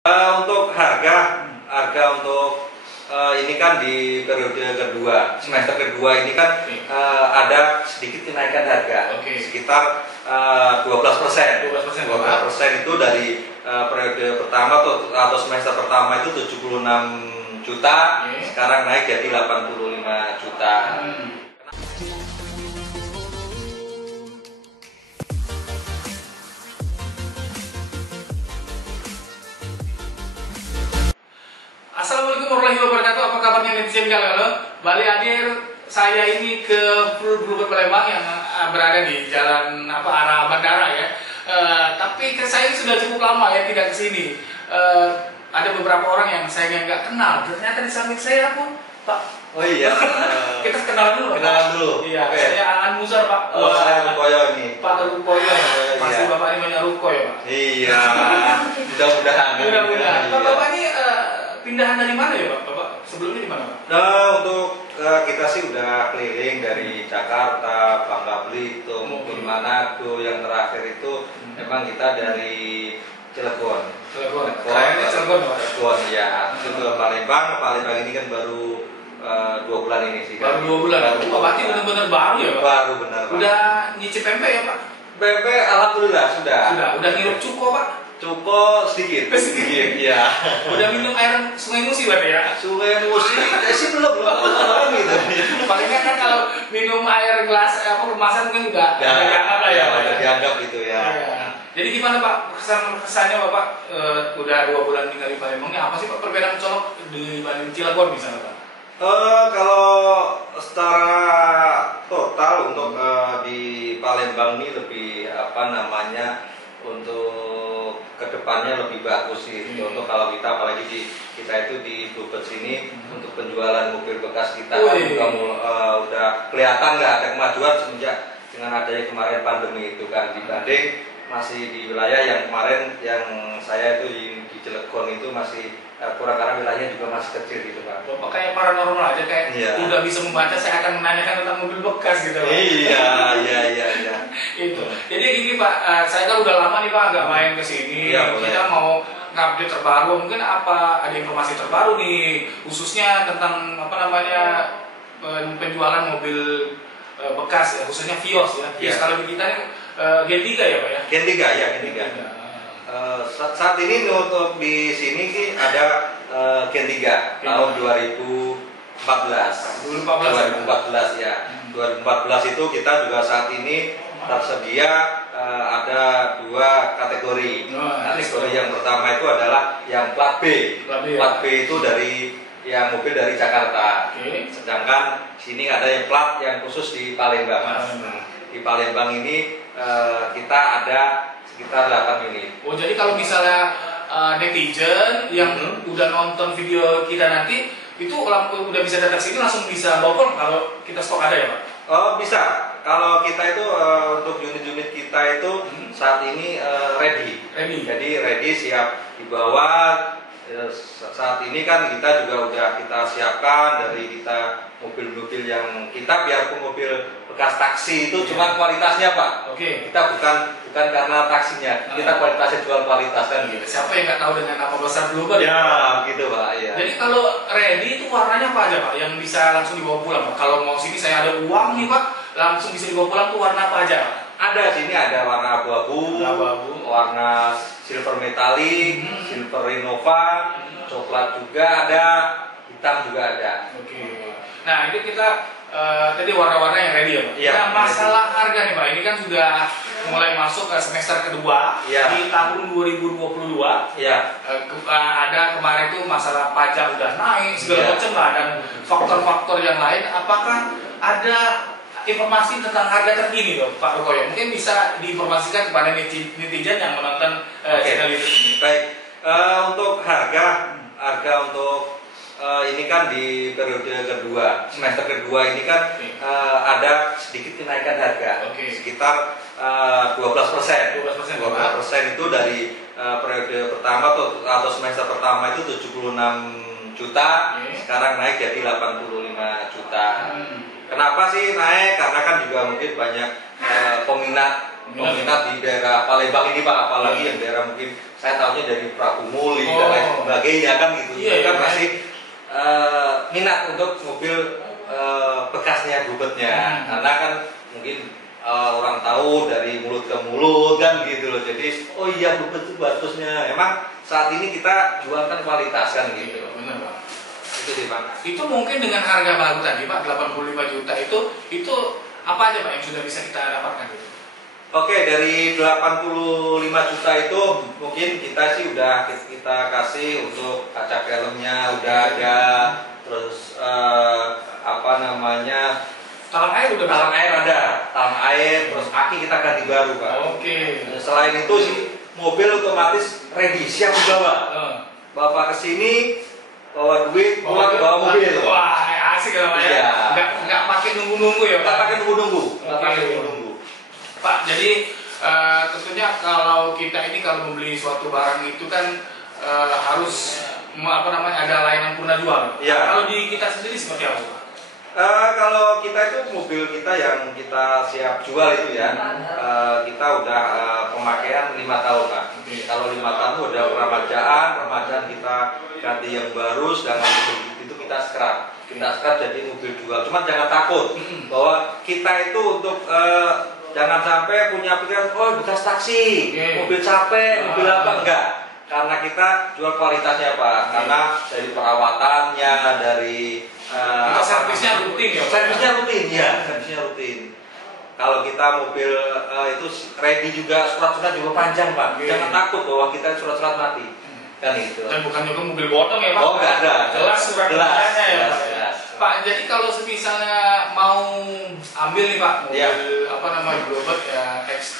Untuk harga untuk ini kan di periode kedua, semester kedua ini kan ada sedikit kenaikan harga, sekitar 12%. 12% itu dari periode pertama atau semester pertama itu 76 juta, sekarang naik jadi 85 juta. Assalamualaikum warahmatullahi wabarakatuh. Apa kabarnya netizen kalian? Balik hadir saya ini ke Bluebird Palembang yang berada di jalan arah bandara ya. Tapi saya sudah cukup lama ya tidak kesini. Ada beberapa orang yang saya nggak kenal. Ternyata di samping saya pun Pak. Oh iya. Kita kenalan dulu. Kenalan dulu. Iya. Okay. Saya Aan Musar Pak. Oh, saya Rukoyo ini. Pak Rukoyo. Pasti iya. Bapak ini banyak Ruko ya Pak. Iya. Mudah-mudahan. Mudah-mudahan. Iya. Bapak ini pindahan dari mana ya Pak? Bapak sebelumnya di mana Pak? Nah, untuk kita sih udah keliling dari Jakarta, Bangka Belitung, Manado, yang terakhir itu memang kita dari Cilegon. Cilegon ya. Itu ke Palembang ini kan baru 2 bulan ini sih. Baru 2 bulan. Pak berarti benar-benar baru ya Pak? Baru benar. Udah nyicip pempek ya Pak? Pempek alhamdulillah sudah. Udah ngirup cuko Pak? Cukup sedikit, ya. Udah minum air Sungai Musi berarti ya? Sungai Musi, sih belum gitu. Palingan kan kalau minum air gelas kemasan mungkin udah dianggap lah ya. Udah dianggap gitu ya. Jadi gimana Pak kesannya Bapak udah 2 bulan tinggal di Palembang? Apa sih Pak perbedaan colok dibanding Cilegon misalnya Pak? Kalau secara total untuk di Palembang ini lebih untuk kedepannya lebih bagus sih. Contoh kalau kita apalagi kita itu di Bluebird sini untuk penjualan mobil bekas kita kan juga udah kelihatan nggak ada kemajuan semenjak dengan adanya kemarin pandemi itu kan, dibanding masih di wilayah yang kemarin yang saya itu di Cilegon itu masih kurang karena wilayahnya juga masih kecil gitu Pak. Bapak kayak paranormal aja kayak udah bisa membaca, saya akan menanyakan tentang mobil bekas gitu Pak. Iya. Itu. Jadi gini Pak, saya kan udah lama nih Pak nggak main ke sini. Kita mau ngupdate terbaru, mungkin ada informasi terbaru nih khususnya tentang penjualan mobil bekas ya, khususnya Vios ya. Vios kalau di kita nih Gen 3 ya Pak ya? Gen 3. Saat ini untuk di sini sih ada Gen 3 tahun 2014 ya. 2014 itu kita juga saat ini tersedia ada 2 kategori. Kategori yang pertama itu adalah yang plat B. Plat B itu dari yang mobil dari Jakarta. Sedangkan sini ada yang plat yang khusus di Palembang. Di Palembang ini kita ada sekitar 8 unit. Oh, jadi kalau misalnya netizen yang udah nonton video kita nanti itu udah bisa datang sini langsung bisa bawa pulang kalau kita stok ada ya Pak? Oh, bisa. Kalau kita itu untuk unit-unit kita itu saat ini ready. Jadi ready, siap dibawa. Saat ini kan kita juga udah kita siapkan dari kita mobil-mobil yang kita, biarpun mobil bekas taksi itu cuma kualitasnya Pak. Kita bukan karena taksinya, kita kualitasnya jual kualitas kan gitu. Siapa yang nggak tahu dengan nama besar Bluebird? Ya, gitu Pak. Ya. Jadi kalau ready itu warnanya apa aja Pak? Yang bisa langsung dibawa pulang Pak? Kalau mau sini saya ada uang nih Pak, langsung bisa dibawa pulang tuh warna apa aja Pak? Ada sini ada warna abu-abu, warna silver metalik, silver Innova, coklat juga ada, hitam juga ada. Nah itu kita tadi warna-warna yang ready ya Pak? Nah masalah harga nih Pak, ini kan sudah mulai masuk ke semester kedua di tahun 2022. Ada kemarin tuh masalah pajak udah naik segala macam lah, dan faktor-faktor yang lain. Apakah ada informasi tentang harga terkini loh Pak Rukoyo? Mungkin bisa diinformasikan kepada netizen yang menonton channel YouTube ini. Baik, untuk harga untuk ini kan di periode kedua, semester kedua ini kan ada sedikit kenaikan harga, sekitar 12%. 12% itu dari periode pertama atau semester pertama itu 76 juta, sekarang naik jadi 85 juta. Kenapa sih naik? Karena kan juga mungkin banyak peminat di daerah Palembang ini Pak, apalagi yang daerah mungkin saya tahunya dari Prabu Muli dan sebagainya kan gitu. Iya, Kan iya, masih minat untuk mobil bekasnya Bluebird-nya. Karena kan mungkin orang tahu dari mulut ke mulut kan gitu loh. Jadi oh iya Bluebird itu bagusnya. Emang saat ini kita jualkan kualitas kan gitu. Benar, Pak. Itu sih Pak. Itu mungkin dengan harga baru tadi Pak 85 juta itu apa aja Pak yang sudah bisa kita dapatkan gitu? Oke, dari 85 juta itu mungkin kita sih udah kita kasih untuk kaca helmnya udah ada, terus apa namanya, Talang air udah talang air ada, talang air, terus aki kita ganti baru Pak. Oke. Selain itu sih mobil otomatis ready, siap dibawa. Bapak kesini bawa duit, pulang bawa mobil. Wah, asik ya Pak ya. Iya. Nggak pakai nunggu-nunggu ya Pak. Nggak pakai nunggu-nunggu. Nggak Oke. pakai nunggu-nunggu. Pak, jadi tentunya kalau kita ini kalau membeli suatu barang itu kan harus apa namanya ada layanan purna jual. Iya. Kalau di kita sendiri seperti apa Pak? Kalau kita itu mobil kita yang kita siap jual itu ya, kita udah pemakaian 5 tahun Pak. Kalau 5 tahun udah peremajaan kita ganti yang baru, sedangkan itu kita scrap jadi mobil jual. Cuman jangan takut bahwa kita itu untuk jangan sampai punya pikiran oh bekas taksi, mobil capek, mobil apa enggak. Karena kita jual kualitasnya Pak, karena dari perawatannya, dari servisnya rutin ya? Servisnya rutin, ya. Servisnya rutin. Kalau kita mobil itu ready juga, surat-surat juga panjang Pak. Jangan takut bahwa kita surat-surat mati. Kan itu. Dan bukan juga mobil bodong ya Pak? Oh enggak ada. Jelas surat-suratnya ya Pak. Jelas. Pak, jadi kalau misalnya mau ambil nih Pak mobil apa namanya Bluebird ya X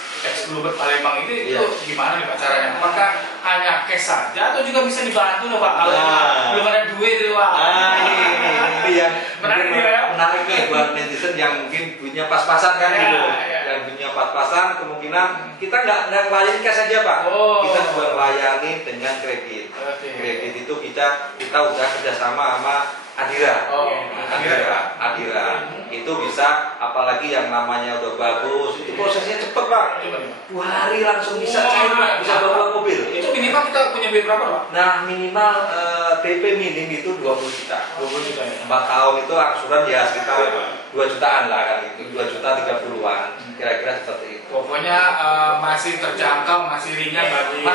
Bluebird Palembang itu gimana nih Pak caranya? Apakah hanya cash saja atau juga bisa dibantu nih Pak? Kalau belum ada duit nih Pak. Ini yang menarik nih buat netizen yang mungkin duitnya pas-pasan kan gitu. Yang duitnya pas-pasan kemungkinan kita nggak melayani cash saja Pak. Kita juga melayani dengan kredit. Kredit itu kita udah kerjasama sama Adira. Adira. Itu bisa, apalagi yang namanya udah bagus, itu prosesnya cepet Pak. 2 hari langsung bisa cair Pak, bisa bawa mobil. Itu minimal kita punya duit berapa Pak? Nah minimal DP minim itu 20 juta. 20 juta ya. 4 tahun itu angsuran ya sekitar 2 jutaan lah kan itu, 2 juta 30-an. Kira-kira seperti itu. Pokoknya masih terjangkau, masih ringan bagi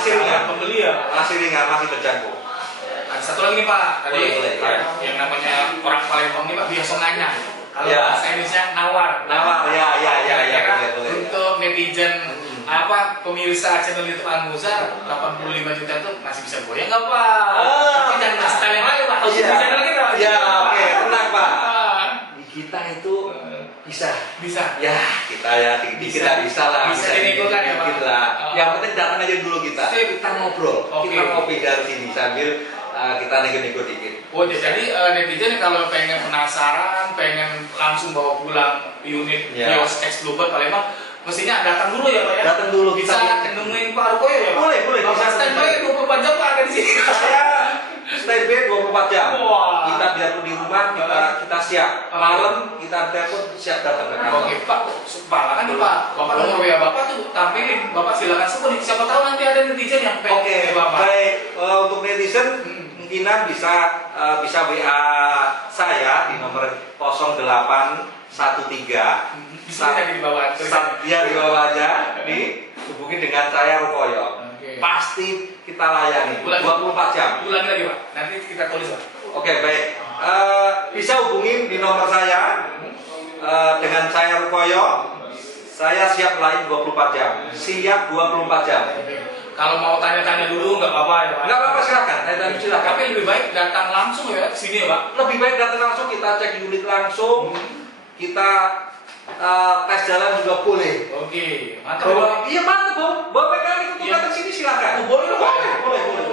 pembeli ya. Masih ringan, masih terjangkau. Ada satu lagi nih Pak, tadi boleh, yang namanya orang Palembang ini Pak biasa nganyang. Kalau bahasa Indonesia nawar. Ya, boleh. Untuk netizen pemirsa channel YouTube Anmusa 85 juta itu masih bisa goyang nggak Pak? Tapi jangan kasih tahu yang lain Pak. Di channel kita. Ya, oke, tenang Pak. Di kita itu bisa. Ya, kita ya kita bisa lah. Bisa dinegokan ya Pak. Yang penting datang aja dulu kita. Kita ngobrol. Kita ngopi dari sini sambil kita nego-nego dikit. Oh, jadi netizen kalau pengen penasaran, pengen langsung bawa pulang unit Vios X Bluebird Palembang, mestinya datang dulu ya Pak ya? Datang dulu, bisa nemuin Pak Rukoyo ya Pak? Boleh. Bisa standby 24 jam Pak ada di sini. Saya standby 24 jam. Wah. Kita biarpun di rumah, kita siap. Malam kita telepon siap datang ke kantor. Oke Pak, kan nih Pak, Bapak nomor WA Bapak tuh tampilin, Bapak silakan sebut. Siapa tahu nanti ada netizen yang pengen Bapak. Baik, untuk netizen kemungkinan bisa WA saya di nomor 0813 bisa di bawah di bawah aja nih, hubungi dengan saya Rukoyo. Pasti kita layani 24 jam. Ulangi lagi Pak, nanti kita tulis Pak. Oke, baik. Bisa hubungi di nomor saya dengan saya Rukoyo. Saya siap melayani 24 jam. Siap 24 jam. Kalau mau tanya-tanya dulu nggak apa-apa ya Pak? Nggak apa-apa, silakan. Silakan. Tapi lebih baik datang langsung ya ke sini ya Pak? Lebih baik datang langsung, kita cek unit langsung. Kita tes jalan juga boleh. Oke, mantap. Iya mantap Bang. Bawa mekanik untuk datang sini silakan. Boleh.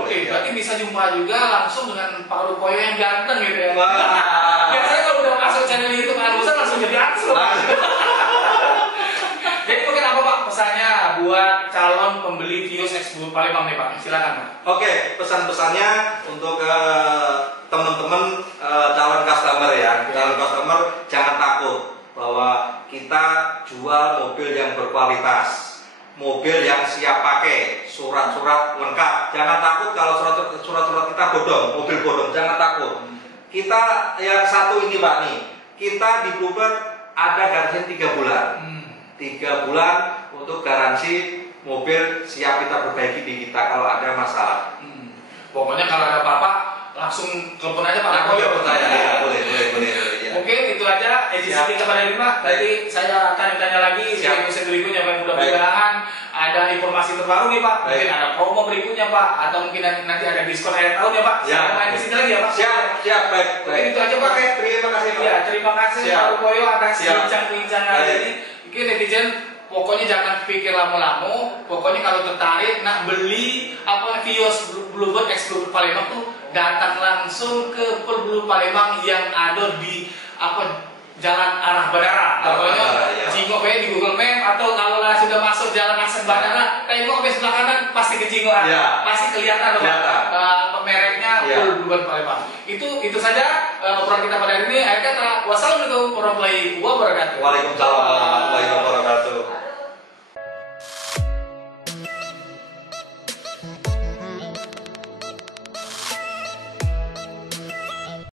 Oke, berarti bisa jumpa juga langsung dengan Pak Rukoyo yang ganteng gitu ya. Wah. Biasanya kalau udah masuk channel YouTube Anmusa langsung jadi artis loh Pak. Jadi mungkin apa Pak pesannya buat calon pembeli Vios X Bluebird Palembang nih Pak? Silakan Pak. Oke, pesan-pesannya untuk teman-teman calon customer ya. Calon customer jangan takut bahwa kita jual mobil yang berkualitas, mobil yang siap pakai, surat-surat lengkap. Jangan takut kalau surat-surat kita bodong, mobil bodong, jangan takut. Kita yang satu ini Pak nih, kita di Bluebird ada garansi 3 bulan. 3 bulan untuk garansi mobil siap kita perbaiki di kita kalau ada masalah. Pokoknya kalau ada apa-apa langsung telepon aja Pak. Aku telepon saya, ya, boleh. Ya. Mungkin itu aja edisi kepada Lima. Nanti saya akan tanya lagi di episode berikutnya Pak. Mudah-mudahan ada informasi terbaru nih Pak. Mungkin ada promo berikutnya Pak, atau mungkin nanti ada diskon akhir tahun ya Pak. Saya di sini lagi ya Pak. Siap, baik. Mungkin itu aja Pak. Terima kasih Pak. Ya, terima kasih Pak Rukoyo atas bincang-bincang ini. Mungkin netizen pokoknya jangan pikir lama-lama. Pokoknya kalau tertarik nak beli kios Bluebird X Bluebird Palembang tuh datang langsung ke Perblu Palembang yang ada di jalan arah bandara. Pokoknya jingok di Google Map, atau kalau sudah masuk jalan akses bandara, tengok ke sebelah kanan pasti ke jingok, pasti kelihatan mereknya Bluebird Palembang. Itu saja obrolan kita pada hari ini. Akhir kata, wassalamualaikum warahmatullahi wabarakatuh. Waalaikumsalam warahmatullahi wabarakatuh.